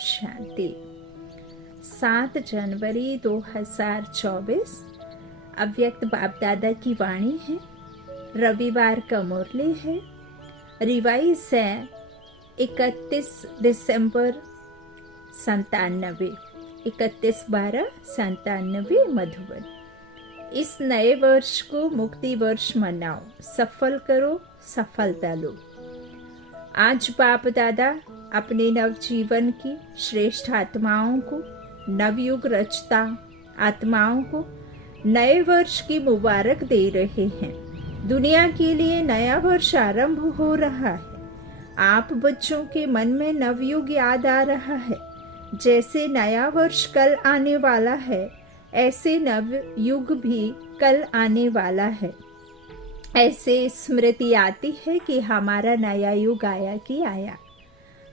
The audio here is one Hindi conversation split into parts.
शांति। 7 जनवरी 2024 अव्यक्त बाप दादा की वाणी है। रविवार का मुरली है। रिवाइज है 31 दिसंबर 97, 31/12/97 मधुबन। इस नए वर्ष को मुक्ति वर्ष मनाओ, सफल करो, सफलता लो। आज बाप दादा अपने नवजीवन की श्रेष्ठ आत्माओं को, नवयुग रचता आत्माओं को नए वर्ष की मुबारक दे रहे हैं। दुनिया के लिए नया वर्ष आरंभ हो रहा है। आप बच्चों के मन में नवयुग याद आ रहा है। जैसे नया वर्ष कल आने वाला है, ऐसे नवयुग भी कल आने वाला है। ऐसे स्मृति आती है कि हमारा नया युग आया कि आया।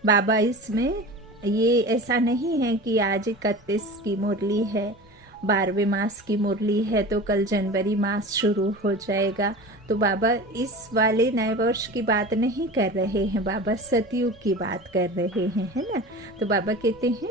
बाबा इसमें ये ऐसा नहीं है कि आज 31 की मुरली है, 12वें मास की मुरली है तो कल जनवरी मास शुरू हो जाएगा। तो बाबा इस वाले नए वर्ष की बात नहीं कर रहे हैं, बाबा सतयुग की बात कर रहे हैं, है ना। तो बाबा कहते हैं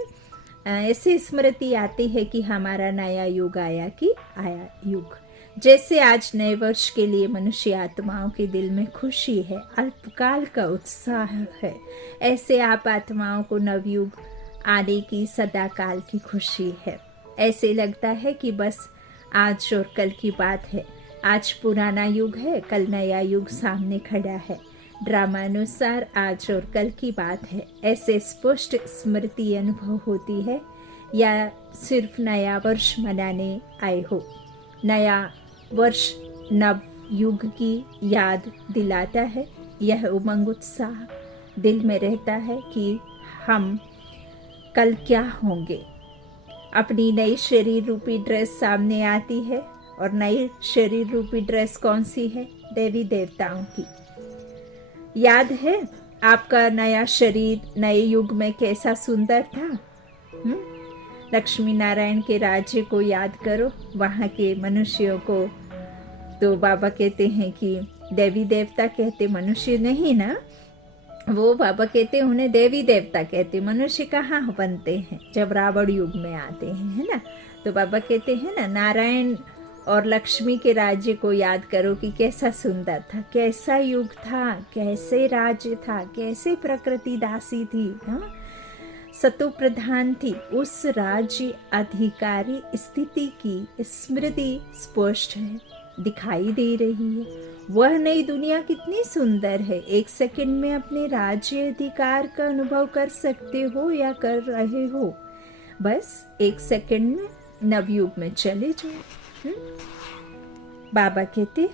ऐसी स्मृति आती है कि हमारा नया युग आया कि आया युग। जैसे आज नए वर्ष के लिए मनुष्य आत्माओं के दिल में खुशी है, अल्पकाल का उत्साह है, ऐसे आप आत्माओं को नवयुग आने की सदाकाल की खुशी है। ऐसे लगता है कि बस आज और कल की बात है। आज पुराना युग है, कल नया युग सामने खड़ा है। ड्रामानुसार आज और कल की बात है। ऐसे स्पष्ट स्मृति अनुभव होती है, या सिर्फ नया वर्ष मनाने आए हो। नया वर्ष नव युग की याद दिलाता है। यह उमंग उत्साह दिल में रहता है कि हम कल क्या होंगे। अपनी नई शरीर रूपी ड्रेस सामने आती है, और नई शरीर रूपी ड्रेस कौन सी है? देवी देवताओं की। याद है आपका नया शरीर नए युग में कैसा सुंदर था। लक्ष्मी नारायण के राज्य को याद करो, वहाँ के मनुष्यों को तो बाबा कहते हैं कि देवी देवता कहते, मनुष्य नहीं ना। वो बाबा कहते उन्हें देवी देवता कहते। मनुष्य कहाँ बनते हैं? जब रावण युग में आते हैं, है ना। तो बाबा कहते हैं ना, नारायण और लक्ष्मी के राज्य को याद करो कि कैसा सुंदर था, कैसा युग था, कैसे राज्य था, कैसे प्रकृति दासी थी, हाँ, सतो प्रधान थी। उस राज्य अधिकारी स्थिति की स्मृति स्पष्ट है, दिखाई दे रही है। वह नई दुनिया कितनी सुंदर है। एक सेकंड में अपने राज्य अधिकार का अनुभव कर सकते हो या कर रहे हो। बस एक सेकंड में नवयुग में चले जाओ। बाबा कहते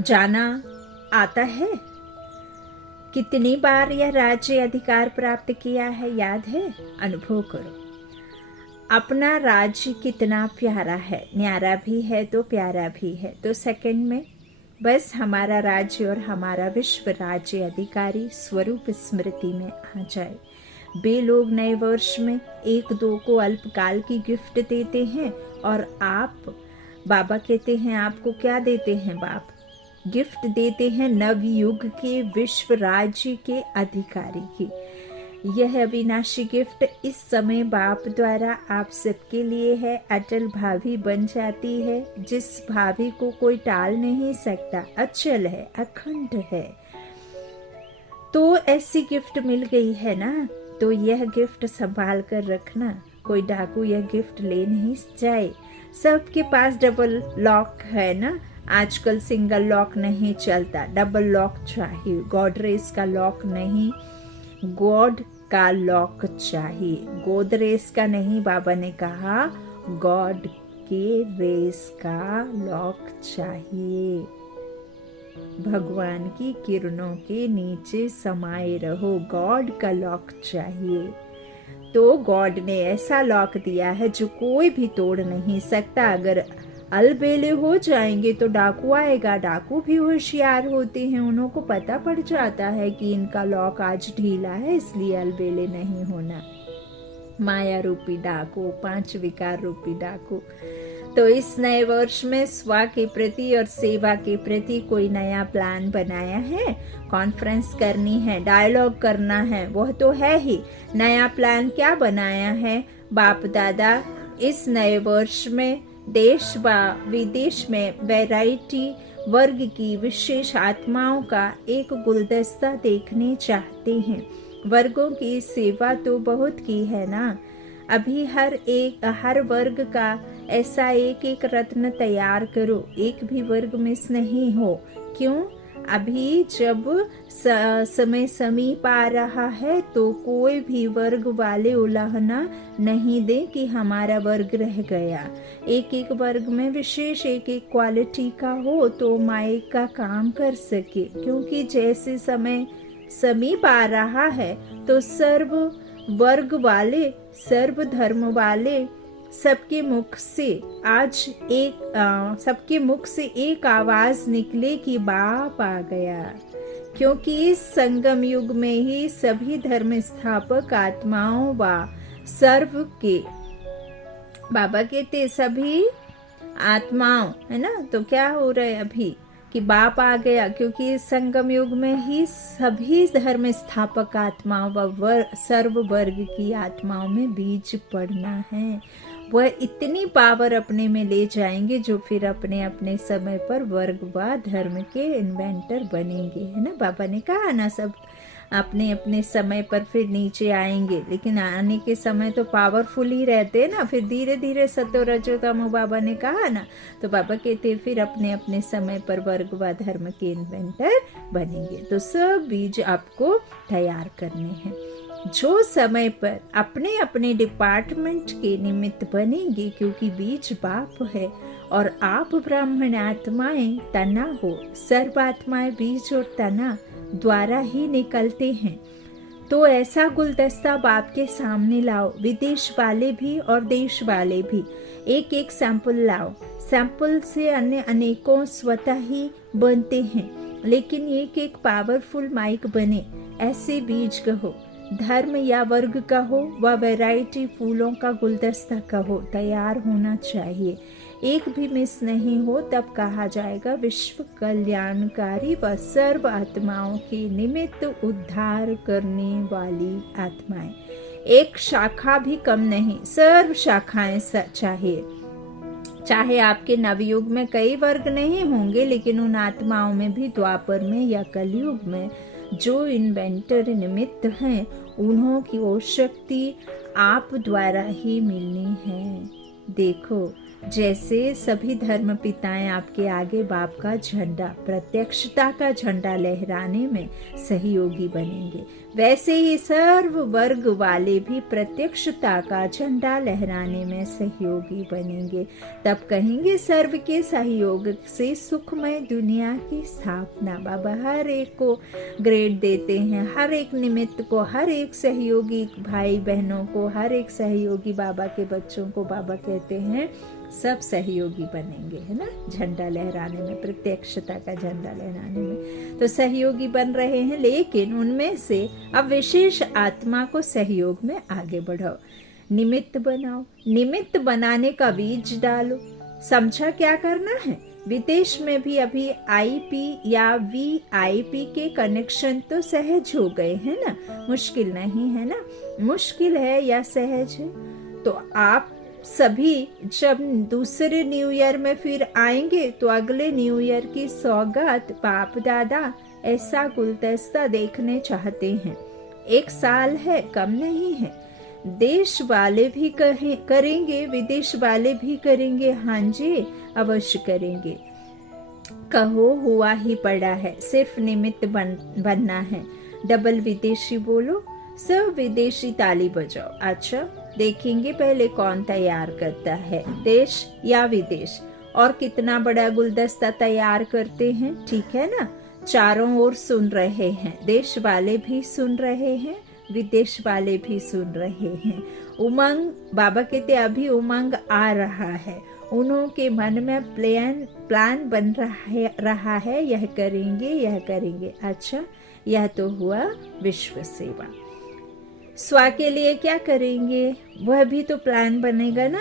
जाना आता है। कितनी बार यह राज्य अधिकार प्राप्त किया है याद है? अनुभव करो। अपना राज्य कितना प्यारा है, न्यारा भी है तो प्यारा भी है। तो सेकंड में बस हमारा राज्य और हमारा विश्व राज्य अधिकारी स्वरूप स्मृति में आ जाए। वे लोग नए वर्ष में 1-2 को अल्पकाल की गिफ्ट देते हैं, और आप बाबा कहते हैं आपको क्या देते हैं? बाप गिफ्ट देते हैं नवयुग के विश्व राज्य के अधिकारी की। यह अविनाशी गिफ्ट इस समय बाप द्वारा आप सबके लिए है। अटल भावी बन जाती है, जिस भावी को कोई टाल नहीं सकता, अचल है, अखंड है। तो ऐसी गिफ्ट मिल गई है ना, तो यह गिफ्ट संभाल कर रखना। कोई डाकू यह गिफ्ट ले नहीं जाए। सबके पास डबल लॉक है ना। आजकल सिंगल लॉक नहीं चलता, डबल लॉक चाहिए। गोदरेज का लॉक नहीं, गॉड का लॉक चाहिए। गोदरेज का नहीं, बाबा ने कहा गॉड के रेस का लॉक चाहिए। भगवान की किरणों के नीचे समाये रहो, गॉड का लॉक चाहिए। तो गॉड ने ऐसा लॉक दिया है जो कोई भी तोड़ नहीं सकता। अगर अलबेले हो जाएंगे तो डाकू आएगा। डाकू भी होशियार होते हैं, उन्हों को पता पड़ जाता है कि इनका लॉक आज ढीला है, इसलिए अलबेले नहीं होना। माया रूपी डाकू, 5 विकार रूपी डाकू। तो इस नए वर्ष में स्व के प्रति और सेवा के प्रति कोई नया प्लान बनाया है? कॉन्फ्रेंस करनी है, डायलॉग करना है, वह तो है ही। नया प्लान क्या बनाया है? बाप दादा इस नए वर्ष में देश व विदेश में वैरायटी वर्ग की विशेष आत्माओं का एक गुलदस्ता देखने चाहते हैं। वर्गों की सेवा तो बहुत की है ना। अभी हर वर्ग का ऐसा एक एक रत्न तैयार करो, एक भी वर्ग मिस नहीं हो। क्यों? अभी जब समय समीप आ रहा है तो कोई भी वर्ग वाले उलाहना नहीं दे कि हमारा वर्ग रह गया। एक एक वर्ग में विशेष एक एक क्वालिटी का हो तो माइक का काम कर सके, क्योंकि जैसे समय समीप आ रहा है तो सर्व वर्ग वाले, सर्व धर्म वाले सबके मुख से एक आवाज निकले कि बाप आ गया। क्योंकि इस संगम युग में ही सभी धर्म स्थापक आत्माओं व सर्व के, बाबा कहते सभी आत्माओं, है ना। तो क्या हो रहा है अभी कि बाप आ गया, क्योंकि इस संगम युग में ही सभी धर्म स्थापक आत्माओं व सर्व वर्ग की आत्माओं में बीज पड़ना है। वह इतनी पावर अपने में ले जाएंगे जो फिर अपने अपने समय पर वर्ग व धर्म के इन्वेंटर बनेंगे, है ना। बाबा ने कहा ना, सब अपने अपने समय पर फिर नीचे आएंगे, लेकिन आने के समय तो पावरफुल ही रहते हैं ना। फिर धीरे धीरे सतो रजो तमो, बाबा ने कहा ना। तो बाबा कहते फिर अपने अपने समय पर वर्ग व धर्म के इन्वेंटर बनेंगे। तो सब बीज आपको तैयार करने हैं, जो समय पर अपने अपने डिपार्टमेंट के निमित्त बनेंगे, क्योंकि बीज बाप है और आप ब्राह्मण आत्माएं तना हो। सर्व आत्माएं बीज और तना द्वारा ही निकलते हैं। तो ऐसा गुलदस्ता बाप के सामने लाओ, विदेश वाले भी और देश वाले भी। एक एक सैंपल लाओ, सैंपल से अन्य अनेकों स्वतः ही बनते हैं, लेकिन एक एक पावरफुल माइक बने। ऐसे बीज कहो, धर्म या वर्ग का हो व वैरायटी फूलों का गुलदस्ता का हो, तैयार होना चाहिए। एक भी मिस नहीं हो, तब कहा जाएगा विश्व कल्याणकारी व सर्व आत्माओं के निमित्त उद्धार करने वाली आत्माएं। एक शाखा भी कम नहीं, सर्व शाखाएं चाहिए। चाहे आपके नवयुग में कई वर्ग नहीं होंगे, लेकिन उन आत्माओं में भी द्वापर में या कलयुग में जो इन्वेंटर निमित्त हैं, उन्हों की वो शक्ति आप द्वारा ही मिलनी है। देखो, जैसे सभी धर्म पिताएं आपके आगे बाप का झंडा, प्रत्यक्षता का झंडा लहराने में सहयोगी बनेंगे, वैसे ही सर्व वर्ग वाले भी प्रत्यक्षता का झंडा लहराने में सहयोगी बनेंगे। तब कहेंगे सर्व के सहयोग से सुखमय दुनिया की स्थापना। बाबा हर एक को ग्रेड देते हैं, हर एक निमित्त को, हर एक सहयोगी भाई बहनों को, हर एक सहयोगी बाबा के बच्चों को बाबा कहते हैं सब सहयोगी बनेंगे, है ना, झंडा लहराने में, प्रत्यक्षता का झंडा लहराने में। तो सहयोगी बन रहे हैं, लेकिन उनमें से अब विशेष आत्मा को सहयोग में आगे बढ़ाओ, निमित्त बनाओ। निमित्त बनाने का बीज डालो। समझा क्या करना है? विदेश में भी अभी आईपी या वीआईपी के कनेक्शन तो सहज हो गए हैं ना, मुश्किल नहीं है ना। मुश्किल है या सहज है? तो आप सभी जब दूसरे न्यू ईयर में फिर आएंगे तो अगले न्यू ईयर की सौगात बाप दादा ऐसा गुलदस्ता देखने चाहते हैं। एक साल है, कम नहीं है। देश वाले भी करेंगे, विदेश वाले भी करेंगे। हाँ जी, अवश्य करेंगे। कहो हुआ ही पड़ा है, सिर्फ निमित्त बनना है। डबल विदेशी बोलो, सब विदेशी ताली बजाओ। अच्छा, देखेंगे पहले कौन तैयार करता है, देश या विदेश, और कितना बड़ा गुलदस्ता तैयार करते हैं। ठीक है ना? चारों ओर सुन रहे हैं, देश वाले भी सुन रहे हैं, विदेश वाले भी सुन रहे हैं। उमंग, बाबा कहते अभी उमंग आ रहा है, उन्हों के मन में प्लान बन रहा है, यह करेंगे, यह करेंगे। अच्छा, यह तो हुआ विश्व सेवा। स्व के लिए क्या करेंगे, वह भी तो प्लान बनेगा ना।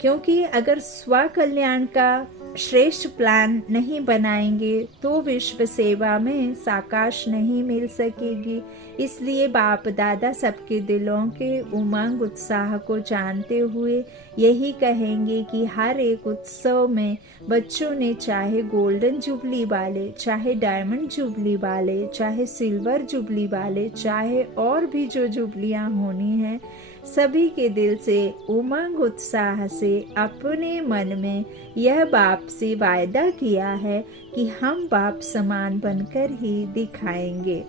क्योंकि अगर स्व कल्याण का श्रेष्ठ प्लान नहीं बनाएंगे तो विश्व सेवा में साकाश नहीं मिल सकेगी। इसलिए बाप दादा सबके दिलों के उमंग उत्साह को जानते हुए यही कहेंगे कि हर एक उत्सव में बच्चों ने चाहे गोल्डन जुबली वाले, चाहे डायमंड जुबली वाले, चाहे सिल्वर जुबली वाले, चाहे और भी जो जुबलियां होनी है, सभी के दिल से उमंग उत्साह से अपने मन में यह बाप से वायदा किया है कि हम बाप समान बनकर ही दिखाएंगे।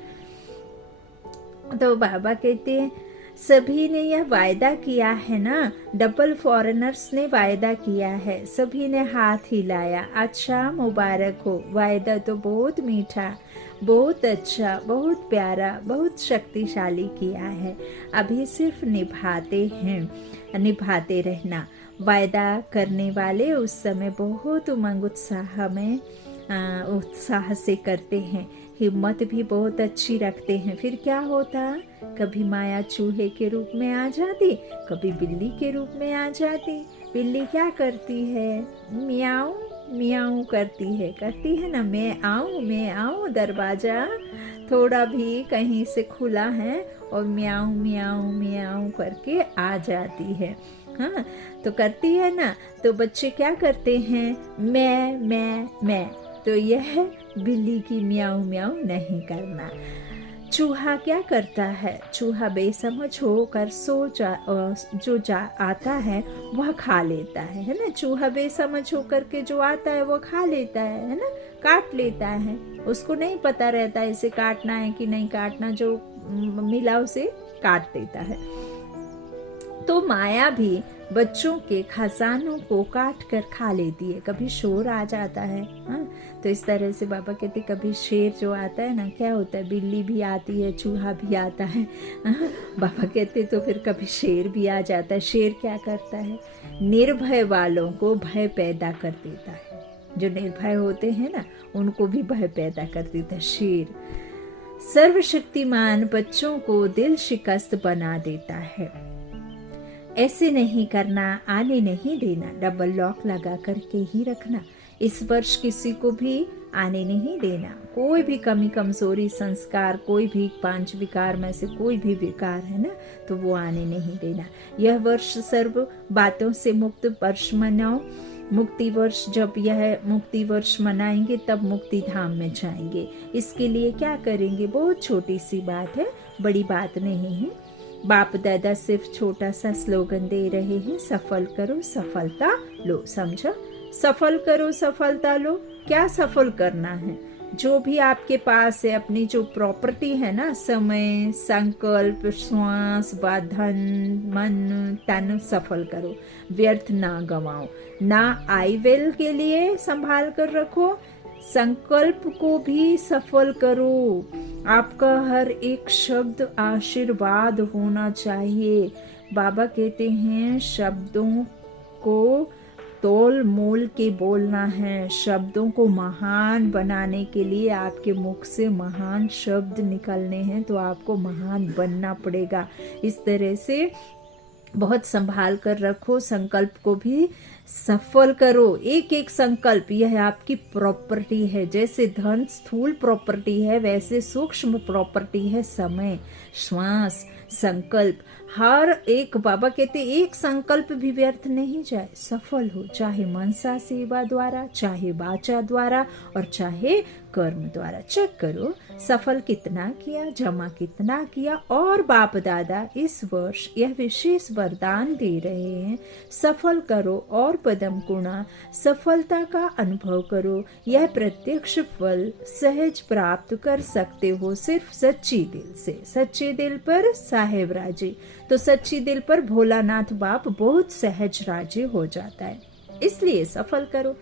तो बाबा कहते हैं सभी ने यह वायदा किया है ना, डबल फॉरेनर्स ने वायदा किया है, सभी ने हाथ हिलाया, अच्छा मुबारक हो। वायदा तो बहुत मीठा, बहुत अच्छा, बहुत प्यारा, बहुत शक्तिशाली किया है, अभी सिर्फ निभाते हैं, निभाते रहना। वायदा करने वाले उस समय बहुत उमंग उत्साह से करते हैं, हिम्मत भी बहुत अच्छी रखते हैं। फिर क्या होता, कभी माया चूहे के रूप में आ जाती, कभी बिल्ली के रूप में आ जाती। बिल्ली क्या करती है, मियाऊ मियाऊ करती है ना, मैं आऊं, दरवाजा थोड़ा भी कहीं से खुला है और म्याऊ म्याऊ म्याऊ करके आ जाती है। हाँ, तो करती है ना। तो बच्चे क्या करते हैं, मैं। तो यह बिल्ली की म्याऊ म्याऊ नहीं करना। चूहा क्या करता है, चूहा बेसमझ होकर आता है वह खा लेता है ना। चूहा बेसमझ होकर के जो आता है वो खा लेता है ना, काट लेता है। उसको नहीं पता रहता इसे काटना है कि नहीं काटना, जो मिला उसे काट देता है। तो माया भी बच्चों के खजानों को काट कर खा लेती है। कभी शोर आ जाता है, हाँ, तो इस तरह से बाबा कहते कभी शेर जो आता है ना, क्या होता है, बिल्ली भी आती है, चूहा भी आता है, हाँ, बाबा कहते तो फिर कभी शेर भी आ जाता है। शेर क्या करता है, निर्भय वालों को भय पैदा कर देता है। जो निर्भय होते हैं ना, उनको भी भय पैदा कर देता है शेर। सर्वशक्तिमान बच्चों को दिल शिकस्त बना देता है। ऐसे नहीं करना, आने नहीं देना, डबल लॉक लगा करके ही रखना। इस वर्ष किसी को भी आने नहीं देना। कोई भी कमी कमजोरी संस्कार, कोई भी 5 विकार में से कोई भी विकार है ना, तो वो आने नहीं देना। यह वर्ष सर्व बातों से मुक्त वर्ष मनाओ। मुक्ति वर्ष, जब यह मुक्ति वर्ष मनाएंगे तब मुक्ति धाम में जाएंगे। इसके लिए क्या करेंगे, बहुत छोटी सी बात है, बड़ी बात नहीं है। बाप दादा सिर्फ छोटा सा स्लोगन दे रहे हैं, सफल करो सफलता लो। समझो, सफल करो सफलता लो। क्या सफल करना है, जो भी आपके पास है, अपनी जो प्रॉपर्टी है ना, समय, संकल्प, श्वास, धन, मन, तन, सफल करो, व्यर्थ ना गवाओ। ना आईवेल के लिए संभाल कर रखो, संकल्प को भी सफल करो। आपका हर एक शब्द आशीर्वाद होना चाहिए। बाबा कहते हैं शब्दों को तोल मोल के बोलना है। शब्दों को महान बनाने के लिए आपके मुख से महान शब्द निकलने हैं, तो आपको महान बनना पड़ेगा। इस तरह से बहुत संभाल कर रखो, संकल्प को भी सफल करो। एक एक संकल्प यह आपकी प्रॉपर्टी है। जैसे धन स्थूल प्रॉपर्टी है, वैसे सूक्ष्म प्रॉपर्टी है समय, श्वास, संकल्प। हर एक, बाबा कहते एक संकल्प भी व्यर्थ नहीं जाए, सफल हो, चाहे मनसा सेवा द्वारा, चाहे वाचा द्वारा और चाहे कर्म द्वारा। चेक करो सफल कितना किया, जमा कितना किया। और बाप दादा इस वर्ष यह विशेष वरदान दे रहे हैं, सफल करो और पदम गुणा सफलता का अनुभव करो। यह प्रत्यक्ष फल सहज प्राप्त कर सकते हो सिर्फ सच्ची दिल से। सच्चे दिल पर साहेब राजी, तो सच्ची दिल पर भोलानाथ बाप बहुत सहज राजी हो जाता है। इसलिए सफल करो।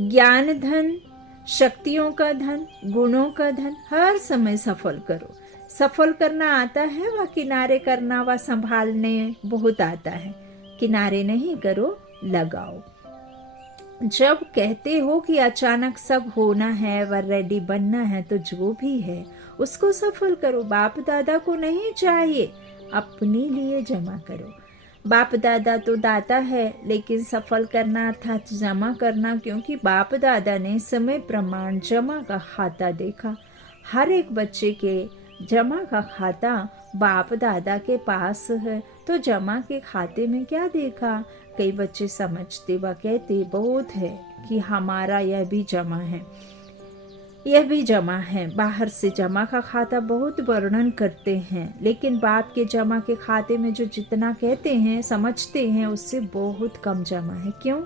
ज्ञान धन, शक्तियों का धन, गुणों का धन, हर समय सफल करो। सफल करना आता है, वह किनारे करना व संभालने बहुत आता है। किनारे नहीं करो, लगाओ। जब कहते हो कि अचानक सब होना है व रेडी बनना है, तो जो भी है उसको सफल करो। बाप दादा को नहीं चाहिए, अपने लिए जमा करो। बाप दादा तो दाता है, लेकिन सफल करना अर्थात जमा करना, क्योंकि बाप दादा ने समय प्रमाण जमा का खाता देखा। हर एक बच्चे के जमा का खाता बाप दादा के पास है, तो जमा के खाते में क्या देखा। कई बच्चे समझते व कहते बहुत है कि हमारा यह भी जमा है, यह भी जमा है। बाहर से जमा का खाता बहुत वर्णन करते हैं, लेकिन बाप के जमा के खाते में जो जितना कहते हैं समझते हैं उससे बहुत कम जमा है। क्यों?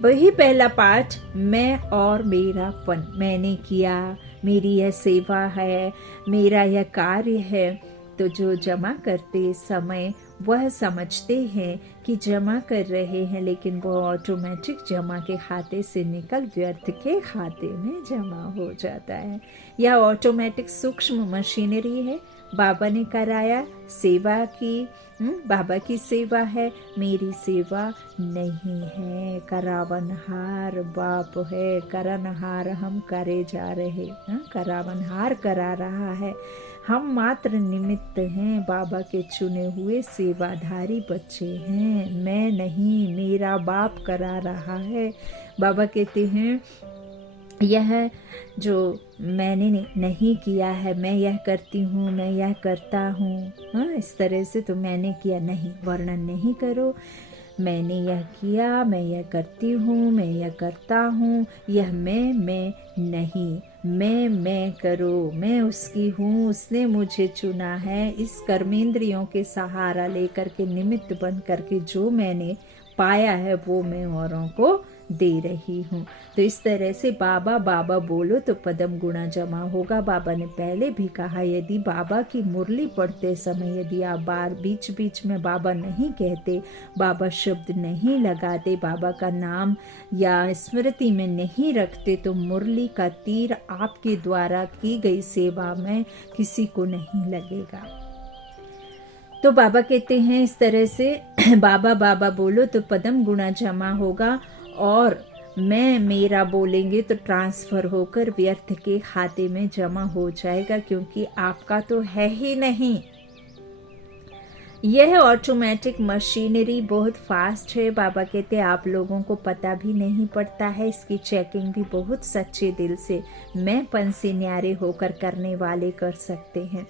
वही पहला पाठ, मैं और मेरापन, मैंने किया, मेरी यह सेवा है, मेरा यह कार्य है। तो जो जमा करते समय वह समझते हैं कि जमा कर रहे हैं, लेकिन वो ऑटोमेटिक जमा के खाते से निकल व्यर्थ के खाते में जमा हो जाता है। यह ऑटोमेटिक सूक्ष्म मशीनरी है। बाबा ने कराया, सेवा की, बाबा की सेवा है, मेरी सेवा नहीं है। करावनहार बाप है, करनहार हम करे जा रहे, करावनहार करा रहा है, हम मात्र निमित्त हैं, बाबा के चुने हुए सेवाधारी बच्चे हैं। मैं नहीं, मेरा बाप करा रहा है। बाबा कहते हैं यह जो मैंने नहीं किया है, मैं यह करती हूँ, मैं यह करता हूँ, हाँ, इस तरह से तो मैंने किया नहीं, वर्णन नहीं करो। मैंने यह किया, मैं यह करती हूँ, मैं यह करता हूँ, यह मैं नहीं। मैं करो, मैं उसकी हूँ, उसने मुझे चुना है। इस कर्मेंद्रियों के सहारा लेकर के निमित्त बन करके जो मैंने पाया है वो मैं औरों को दे रही हूँ। तो इस तरह से बाबा बाबा बोलो तो पदम गुणा जमा होगा। बाबा ने पहले भी कहा, यदि बाबा की मुरली पढ़ते समय यदि आप बार बीच बीच में बाबा नहीं कहते, बाबा शब्द नहीं लगाते, बाबा का नाम या स्मृति में नहीं रखते, तो मुरली का तीर आपके द्वारा की गई सेवा में किसी को नहीं लगेगा। तो बाबा कहते हैं इस तरह से बाबा बाबा बोलो तो पदम गुणा जमा होगा, और मैं मेरा बोलेंगे तो ट्रांसफर होकर व्यर्थ के खाते में जमा हो जाएगा, क्योंकि आपका तो है ही नहीं। यह ऑटोमेटिक मशीनरी बहुत फास्ट है। बाबा कहते हैं आप लोगों को पता भी नहीं पड़ता है, इसकी चेकिंग भी बहुत सच्चे दिल से, मैं पन से न्यारे होकर करने वाले कर सकते हैं।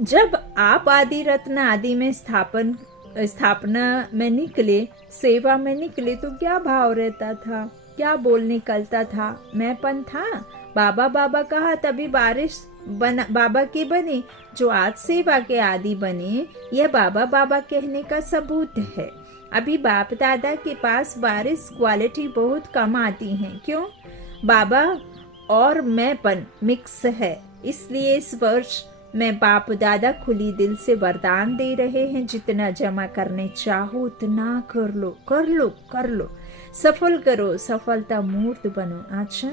जब आप आदि रत्न आदि में स्थापना में निकले, सेवा में निकले, तो क्या भाव रहता था, क्या बोल निकलता था? मैंपन था। बाबा बाबा कहा तभी बारिश बाबा की बनी, जो आज सेवा के आदि बने, यह बाबा बाबा कहने का सबूत है। अभी बाप दादा के पास बारिश क्वालिटी बहुत कम आती है। क्यों? बाबा और मैंपन मिक्स है। इसलिए इस वर्ष मैं बाप दादा खुली दिल से वरदान दे रहे हैं, जितना जमा करने चाहो उतना कर लो, कर लो, कर लो, सफल करो, सफलता मूर्त बनो। अच्छा,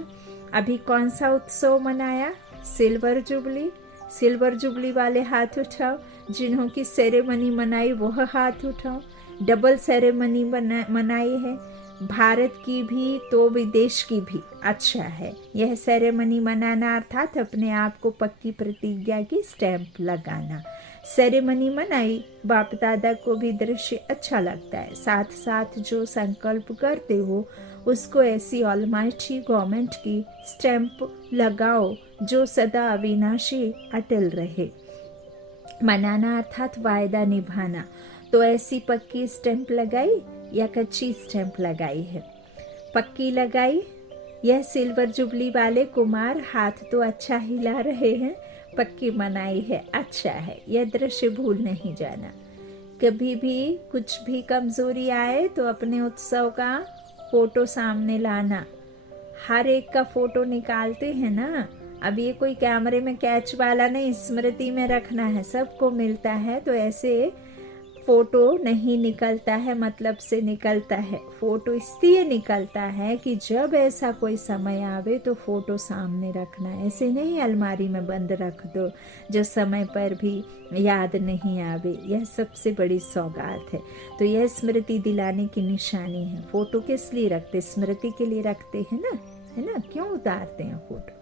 अभी कौन सा उत्सव मनाया? Silver jubilee. सिल्वर जुबली वाले हाथ उठाओ। जिन्हों की सेरेमनी मनाई वह हाथ उठाओ। डबल सेरेमनी मनाई है, भारत की भी तो विदेश की भी। अच्छा है, यह सेरेमनी मनाना अर्थात अपने आप को पक्की प्रतिज्ञा की स्टैंप लगाना। सेरेमनी मनाई, बाप दादा को भी दृश्य अच्छा लगता है। साथ साथ जो संकल्प करते हो उसको ऐसी ऑलमाइटी गवर्नमेंट की स्टैंप लगाओ जो सदा अविनाशी अटल रहे। मनाना अर्थात वायदा निभाना। तो ऐसी पक्की स्टैंप लगाई या कच्ची स्टैंप लगाई है? पक्की लगाई। यह सिल्वर जुबली वाले कुमार हाथ तो अच्छा हिला रहे हैं, पक्की मनाई है, अच्छा है। यह दृश्य भूल नहीं जाना। कभी भी कुछ भी कमजोरी आए तो अपने उत्सव का फोटो सामने लाना। हर एक का फोटो निकालते हैं ना, अब ये कोई कैमरे में कैच वाला नहीं, स्मृति में रखना है, सबको मिलता है। तो ऐसे फोटो नहीं निकलता है, मतलब से निकलता है। फोटो इसलिए निकलता है कि जब ऐसा कोई समय आवे तो फोटो सामने रखना, ऐसे नहीं अलमारी में बंद रख दो जो समय पर भी याद नहीं आवे। यह सबसे बड़ी सौगात है। तो यह स्मृति दिलाने की निशानी है। फोटो किस लिए रखते? स्मृति के लिए रखते हैं ना, है ना? क्यों उतारते हैं फोटो?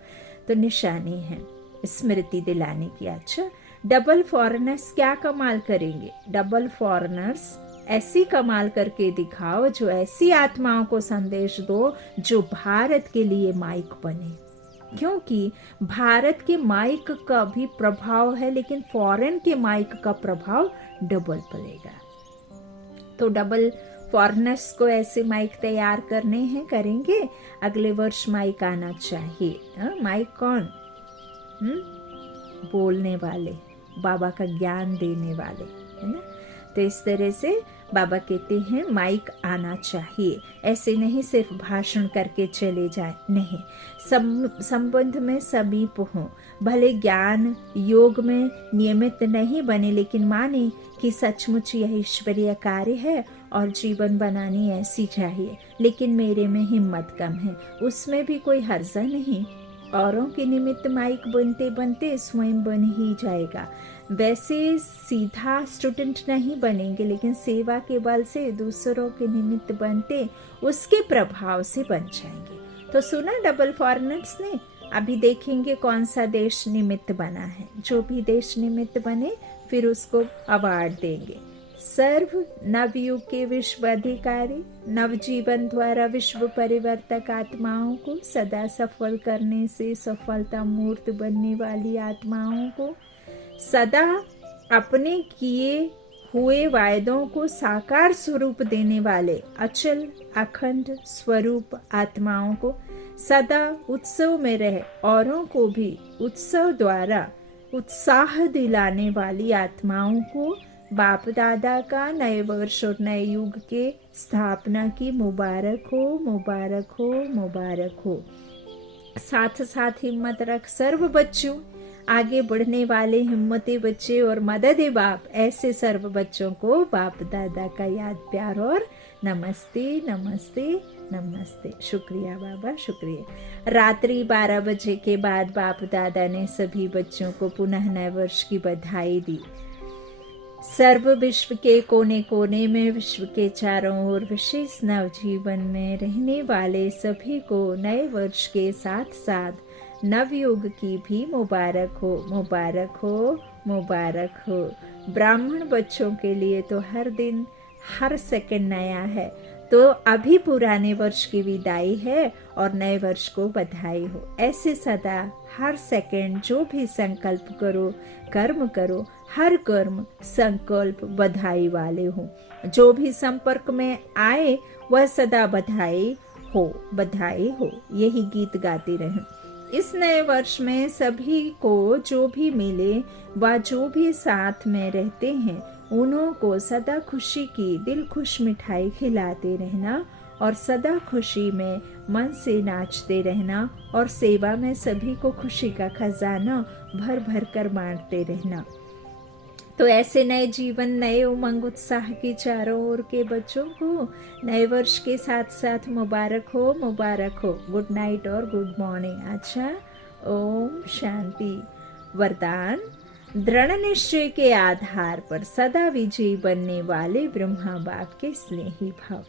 तो निशानी है स्मृति दिलाने की। अच्छा, डबल फॉरेनर्स क्या कमाल करेंगे? डबल फॉरेनर्स ऐसी कमाल करके दिखाओ, जो ऐसी आत्माओं को संदेश दो जो भारत के लिए माइक बने, क्योंकि भारत के माइक का भी प्रभाव है, लेकिन फॉरेन के माइक का प्रभाव डबल पड़ेगा। तो डबल फॉरेनर्स को ऐसे माइक तैयार करने हैं, करेंगे। अगले वर्ष माइक आना चाहिए। माइक कौन? बोलने वाले, बाबा का ज्ञान देने वाले, है ना। तो इस तरह से बाबा कहते हैं माइक आना चाहिए, ऐसे नहीं सिर्फ भाषण करके चले जाए, नहीं, संबंध में समीप हो, भले ज्ञान योग में नियमित नहीं बने, लेकिन माने कि सचमुच यह ईश्वरीय कार्य है और जीवन बनानी ऐसी चाहिए, लेकिन मेरे में हिम्मत कम है, उसमें भी कोई हर्जा नहीं। औरों के निमित्त माइक बनते बनते स्वयं बन ही जाएगा। वैसे सीधा स्टूडेंट नहीं बनेंगे, लेकिन सेवा के बल से दूसरों के निमित्त बनते उसके प्रभाव से बन जाएंगे। तो सुना डबल फॉरेनर्स ने। अभी देखेंगे कौन सा देश निमित्त बना है। जो भी देश निमित्त बने फिर उसको अवार्ड देंगे। सर्व नवयुग के विश्व अधिकारी, नवजीवन द्वारा विश्व परिवर्तक आत्माओं को सदा सफल करने से सफलता मूर्त बनने वाली आत्माओं को, सदा अपने किए हुए वायदों को साकार स्वरूप देने वाले अचल अखंड स्वरूप आत्माओं को, सदा उत्सव में रहे औरों को भी उत्सव द्वारा उत्साह दिलाने वाली आत्माओं को बाप दादा का नए वर्ष और नए युग के स्थापना की मुबारक हो, मुबारक हो, मुबारक हो। साथ साथ हिम्मत रख सर्व बच्चों, आगे बढ़ने वाले हिम्मती बच्चे और मददे बाप, ऐसे सर्व बच्चों को बाप दादा का याद प्यार और नमस्ते नमस्ते नमस्ते। शुक्रिया बाबा, शुक्रिया। रात्रि 12 बजे के बाद बाप दादा ने सभी बच्चों को पुनः नए वर्ष की बधाई दी। सर्व विश्व के कोने कोने में, विश्व के चारों ओर विशेष नवजीवन में रहने वाले सभी को नए वर्ष के साथ साथ नवयुग की भी मुबारक हो, मुबारक हो, मुबारक हो। ब्राह्मण बच्चों के लिए तो हर दिन हर सेकंड नया है, तो अभी पुराने वर्ष की विदाई है और नए वर्ष को बधाई हो। ऐसे सदा हर सेकंड जो भी संकल्प करो, कर्म करो, हर कर्म संकल्प बधाई वाले हो। जो भी संपर्क में आए वह सदा बधाई हो, बधाई हो। यही गीत गाते रहें। इस नए वर्ष में सभी को जो भी मिले व जो भी साथ में रहते हैं उन्हों को सदा खुशी की दिल खुश मिठाई खिलाते रहना और सदा खुशी में मन से नाचते रहना और सेवा में सभी को खुशी का खजाना भर भर कर बांटते रहना। तो ऐसे नए जीवन, नए उमंग उत्साह की चारों ओर के बच्चों को नए वर्ष के साथ साथ मुबारक हो, मुबारक हो। गुड नाइट और गुड मॉर्निंग। अच्छा, ओम शांति। वरदान, दृढ़ निश्चय के आधार पर सदा विजयी बनने वाले ब्रह्मा बाप के स्नेही भव।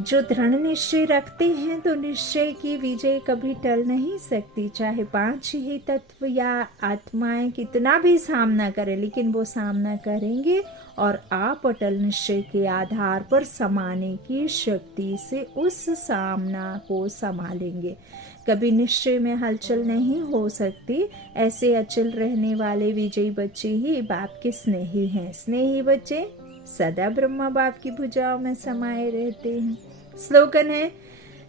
जो दृढ़ निश्चय रखते हैं तो निश्चय की विजय कभी टल नहीं सकती। चाहे 5 ही तत्व या आत्माएं कितना भी सामना करें, लेकिन वो सामना करेंगे और आप अटल निश्चय के आधार पर समाने की शक्ति से उस सामना को संभालेंगे। कभी निश्चय में हलचल नहीं हो सकती। ऐसे अचल रहने वाले विजयी बच्चे ही बाप के स्नेही हैं। स्नेही बच्चे सदा ब्रह्मा बाप की भुजाओं में समाये रहते हैं। स्लोगन है,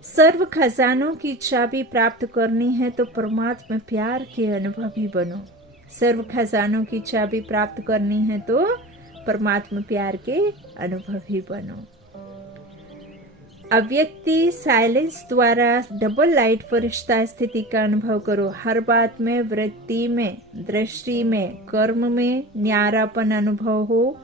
सर्व खजानों की चाबी प्राप्त करनी है तो परमात्मा प्यार के अनुभवी बनो। सर्व खजानों की चाबी प्राप्त करनी है तो परमात्मा प्यार के अनुभवी बनो। अव्यक्ति साइलेंस द्वारा डबल लाइट फरिश्ता स्थिति का अनुभव करो। हर बात में, वृत्ति में, दृष्टि में, कर्म में न्यारापन अनुभव हो।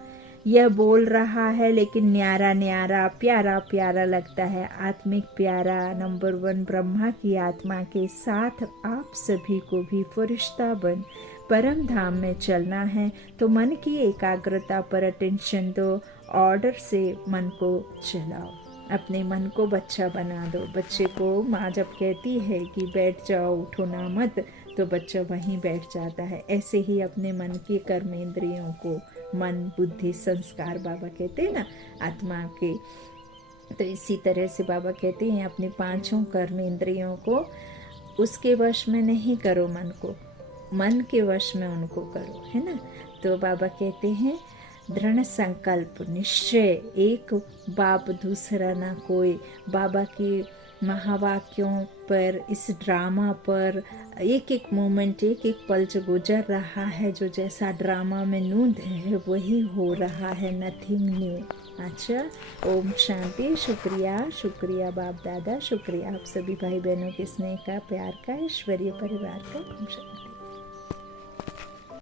यह बोल रहा है लेकिन न्यारा न्यारा, प्यारा प्यारा लगता है। आत्मिक प्यारा नंबर 1 ब्रह्मा की आत्मा के साथ आप सभी को भी फरिश्ता बन परम धाम में चलना है तो मन की एकाग्रता पर अटेंशन दो। ऑर्डर से मन को चलाओ। अपने मन को बच्चा बना दो। बच्चे को माँ जब कहती है कि बैठ जाओ, उठो ना मत, तो बच्चा वहीं बैठ जाता है। ऐसे ही अपने मन के कर्मेंद्रियों को, मन बुद्धि संस्कार बाबा कहते हैं ना आत्मा के, तो इसी तरह से बाबा कहते हैं अपने पांचों कर्मेंद्रियों को उसके वश में नहीं करो, मन के वश में उनको करो, है ना। तो बाबा कहते हैं दृढ़ संकल्प निश्चय, एक बाप दूसरा ना कोई। बाबा की महावाक्यों पर, इस ड्रामा पर एक एक मोमेंट, एक एक पल जो गुजर रहा है, जो जैसा ड्रामा में नूंद है वही हो रहा है, नथिंग न्यू। अच्छा, ओम शांति। शुक्रिया बाप दादा, शुक्रिया आप सभी भाई बहनों के स्नेह का, प्यार का, ईश्वरीय परिवार का। ओम शांति।